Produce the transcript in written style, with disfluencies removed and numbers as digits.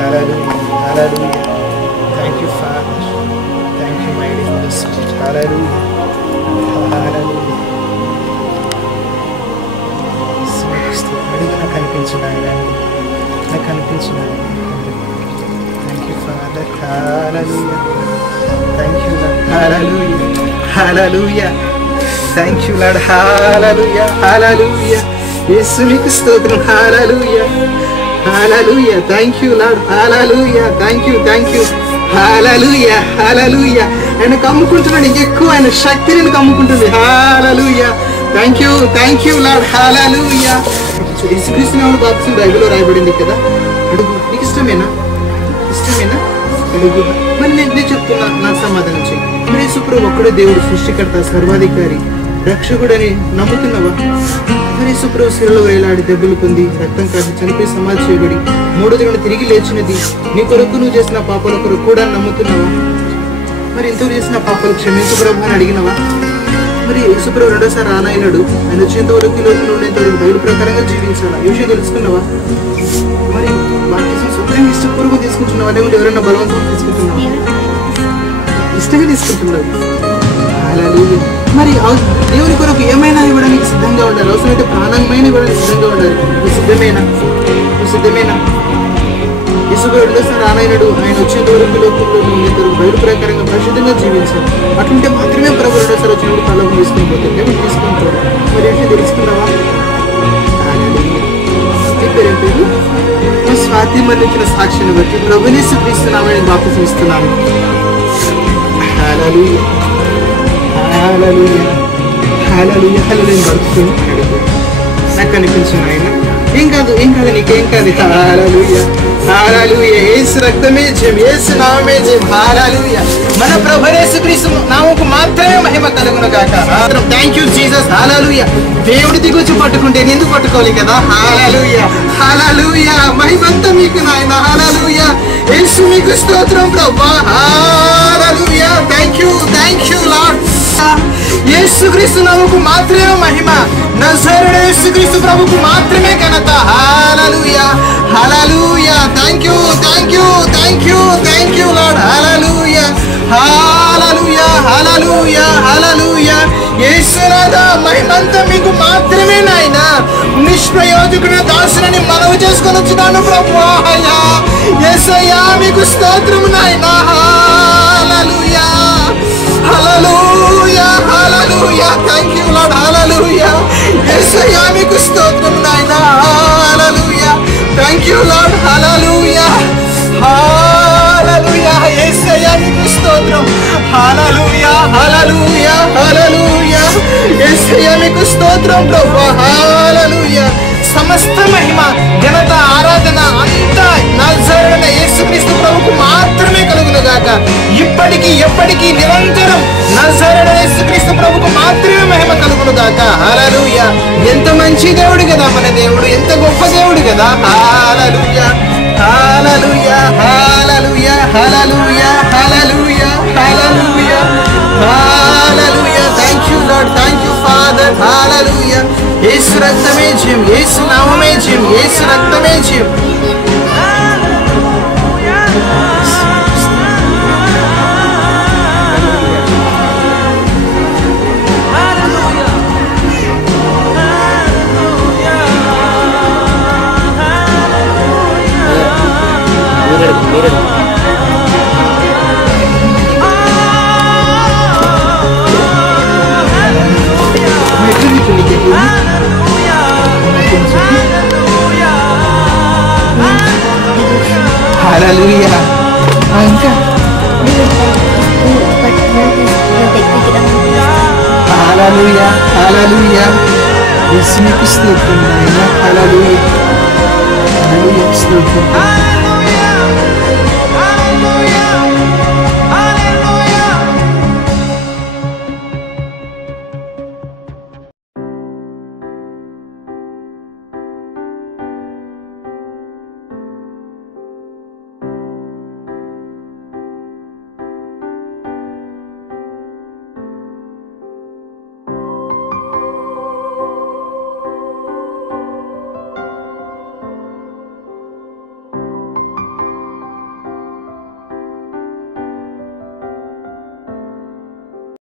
Hallelujah. Hallelujah. Thank you, Father. Thank you, mighty Holy Spirit. Hallelujah. Hallelujah. నాకు అనిపించిన నాకు అనిపించిన thank you father. Hallelujah. Thank you lord. Hallelujah. Hallelujah. Thank you lord. Hallelujah. Hallelujah. Yesu నీకు స్తోత్రం. Hallelujah. Hallelujah. Thank you lord. Hallelujah. Thank you. Thank you. Hallelujah. Hallelujah. ఆయన కమ్ముకుంటున్నాడు, ఇంకెక్కువ ఆయన శక్తిని కమ్ముకుంటుంది. Hallelujah. Thank you lord. Hallelujah. యేసుక్రీస్తు నామములో బాప్తిసం బైబిల్లో రాయబడింది కదా. అడుగు, నీకు ఇష్టమేనా? ఇష్టమేనా? అడుగు. మరి నేను చెప్తున్నా, నాకు సమాధానం చెయ్యి. మరి యేసుప్రభు ఒక్కడే దేవుడు, సృష్టికర్త, సర్వాధికారి, రక్షకుడని నమ్ముతున్నావా? మరి యేసుప్రభు శిలువలో వేలాడి దెబ్బలు పొంది రక్తం కాసి చనిపోయి సమాధి చేయబడి 3వ దినాన తిరిగి లేచినది నీ కొరకు, నువ్వు చేసిన పాపాల కొరకు కూడా నమ్ముతున్నావా? మరి ఇంతవరకు చేసిన పాపాలు క్షమించు ప్రభు అని అడిగినవా? మరి యేసుప్రభు రెండోసారి రానైనాడు. ఆయన వచ్చేంత వరకు ఈ లోకంలో ఉండేంతవరకు బైబిల్ ప్రకారంగా జీవించాలా? ఈ విషయం తెలుసుకున్నావా? మరి బాప్తిసం సొంతంగా ఇష్టపూర్వకంగా తీసుకుంటున్నావా, లేకుంటే ఎవరైనా బలవంతంగా తీసుకుంటున్నావా? ఇష్టంగా తీసుకుంటున్నావు. హల్లెలూయా. మరి దేవుని కొరకు ఏమైనా ఇవ్వడానికి సిద్ధంగా ఉండాలి. అవసరమైతే ప్రాణమైన ఇవ్వడానికి సిద్ధంగా ఉండాలి. నువ్వు సిద్ధమేనా? నువ్వు సిద్ధమేనా? యేసుప్రభు రెండోసారి రానైనాడు. ఆయన వచ్చేంత వరకు లోకంలో ఉండేంతవరకు బైబిల్ ప్రకారంగా పరిశుద్ధంగా జీవించాలి. అట్లుంటే మాత్రమే ప్రభు రెండోసారి వచ్చినప్పుడు పల్లవి తీసుకొని పోతాడు, లేకపోతే తీసుకొని పోతాడు. మరి ఏంటో తెలుసుకున్నావా? నీ పేరు ఏం పేరు? నువ్వు స్వాతి మరణించిన సాక్షిని బట్టి ప్రభుని యేసుక్రీస్తునామని బాప్తిసం ఇస్తున్నాను. హల్లెలూయా. హల్లెలూయా. హల్లెలూయా. హల్లెలూయా. బతుకుని నాకు అనిపించిన ఆయన ఏం కాదు, ఏం కాదు, నీకేం కాదు. హల్లెలూయా. హల్లెలూయా. యేసు రక్తమే జయం, యేసు నామమే జయం. హల్లెలూయా. మన ప్రభు యేసుక్రీస్తు నామముకు మాత్రమే మహిమ కలుగును గాక. Thank you Jesus. హల్లెలూయా. దేవుడి దిగొచ్చి పట్టుకుంటే ఎందుకు పట్టుకోవాలి కదా. హల్లెలూయా. హల్లెలూయా. మహిమంతా మీకు నాయన. హల్లెలూయా. యేసు మీకు స్తోత్రం ప్రభువా. హల్లెలూయా. Thank you lord. యేసుక్రీస్తు నామముకు మాత్రమే మహిమ, నజరేయుడైన యేసుక్రీస్తు ప్రభువుకు మాత్రమే ఘనత. Hallelujah. Hallelujah. Thank you lord. Hallelujah. Hallelujah. Hallelujah. Hallelujah. యేసునాథా, మహిమంతా మీకు మాత్రమే నాయన. నిష్ప్రయోజకుడైన దాసుని మనవి చేసుకొని వచ్చినాను ప్రభువా. యేసయ్యా మీకు స్తోత్రము నాయన. Hallelujah. Hallelujah. Hallelujah. Thank you lord. Hallelujah. యేసయ్యా మీకు స్తోత్రం నాయన. Hallelujah. Thank you lord. Hallelujah. Hallelujah. యేసయ్యా మీకు స్తోత్రం. హల్లెలూయా. హల్లెలూయా. హల్లెలూయా. యేసయ్యా మీకు స్తోత్రం ప్రభువా. హల్లెలూయా. సమస్త మహిమ, ఘనత, ఆరాధన అంతా నజరేయుడైన యేసుక్రీస్తు ప్రభువుకు మాత్రమే కలుగును గాక. ఇప్పటికీ ఎప్పటికీ నిరంతరం నజరేయుడైన యేసుక్రీస్తు ప్రభువుకు మాత్రమే మహిమ కలుగును గాక. హల్లెలూయా. ఎంత మంచి దేవుడు కదా మన దేవుడు, ఎంత గొప్ప దేవుడు కదా. Hallelujah. Hallelujah. Hallelujah. Hallelujah. Hallelujah. Hallelujah. Hallelujah. Thank you lord. Thank you father. Hallelujah. Yesu రక్తమే జయం, యేసు నామమే జయం, యేసు రక్తమే జయం. హల్లెలూయా. ఇంకా హల్లెలూయా. హల్లెలూయా. యేసు నీకు స్తోత్రం నాయనా. హల్లెలూయా. హల్లెలూయా. స్తోత్రం.